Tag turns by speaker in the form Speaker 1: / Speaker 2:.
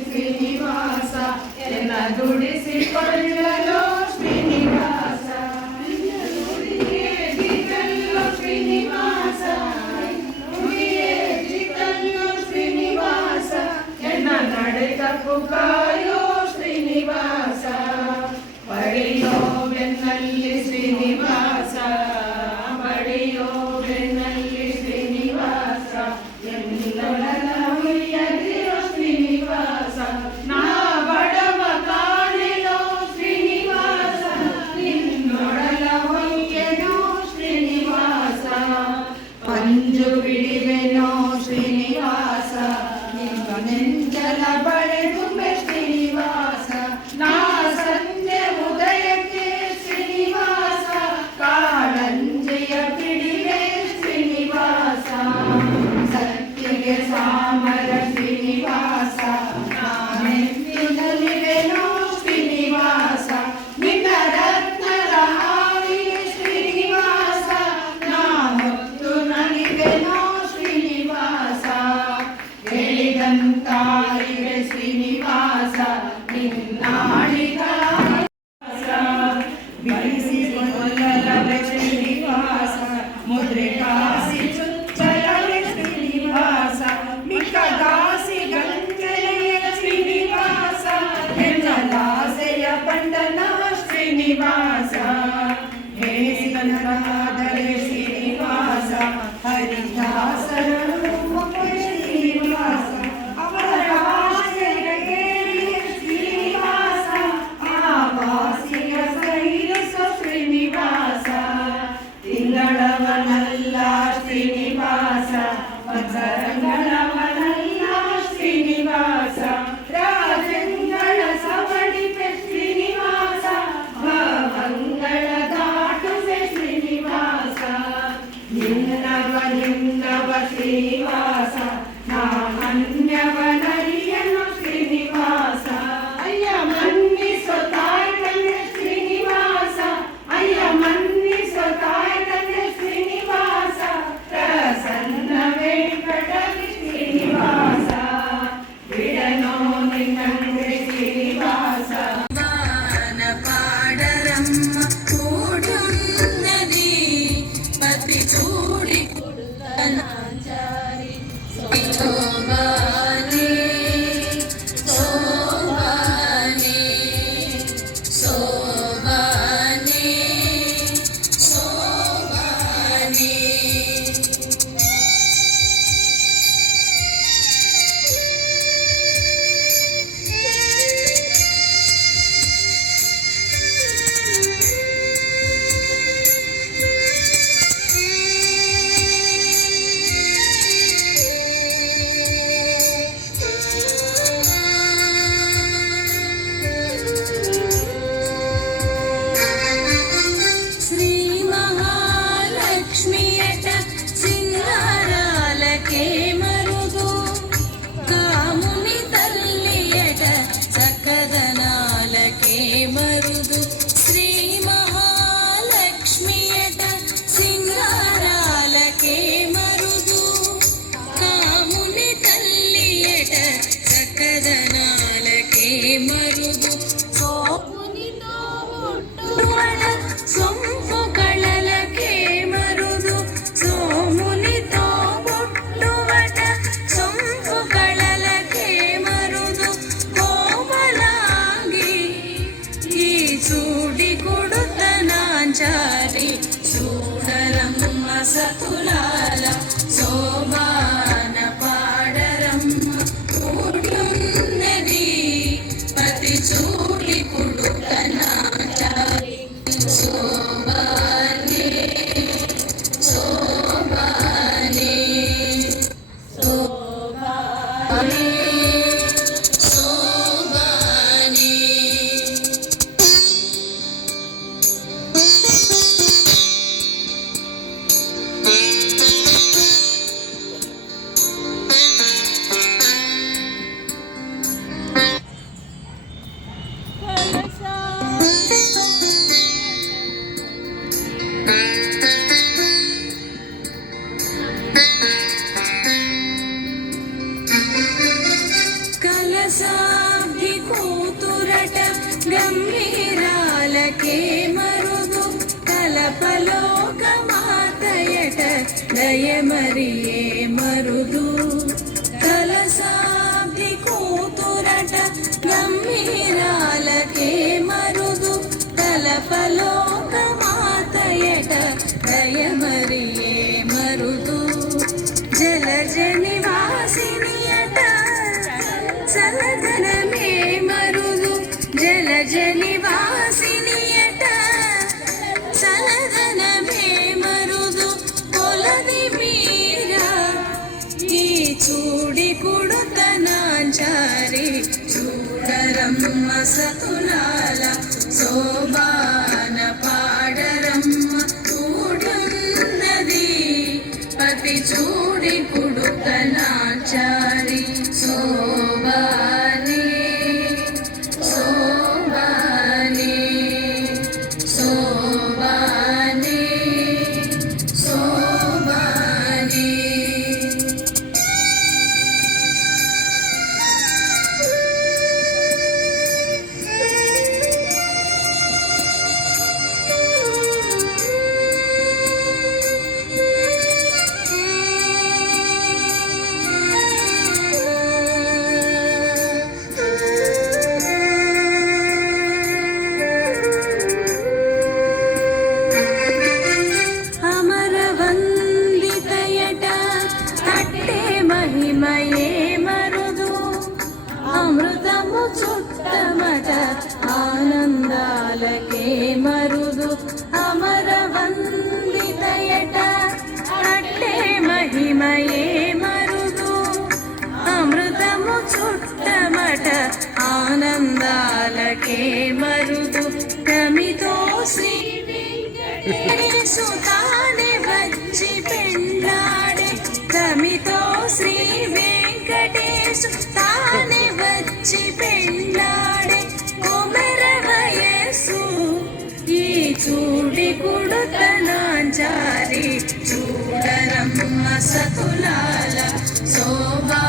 Speaker 1: ಶ್ರೀನಿವಾಸ ಎಲ್ಲ ದುಡಿಸಿಕೊಳ್ಳಲು ಶ್ರೀನಿವಾಸ ಶ್ರೀನಿವಾಸ ಶ್ರೀನಿವಾಸ ಎಲ್ಲ ನಡೆ ತಪ್ಪು ಕಾಯೋ ಶ್ರೀನಿವಾಸ
Speaker 2: Viva 苦 恼 మరియే మరుదు? కలసాబ్ది కూతురట గంభీరాలకే మరుదు. కలపలోక మాతయట దయమరియే మరుదు. జలజ నివాసినియట చలదనమే మరుదు. జలజ నివాసినియట చూడరమ్మ ఆనందాలకే మరుదు. కమితో శ్రీ సుతానే వచ్చి పెళ్ళాడే. కమితో శ్రీ వెంకటేశు తానే వచ్చి పెళ్ళాడే. కుమర వయస్సు ఈ చూడి కుడుతనాచారి చూడరమ్మ సతులాల శోభా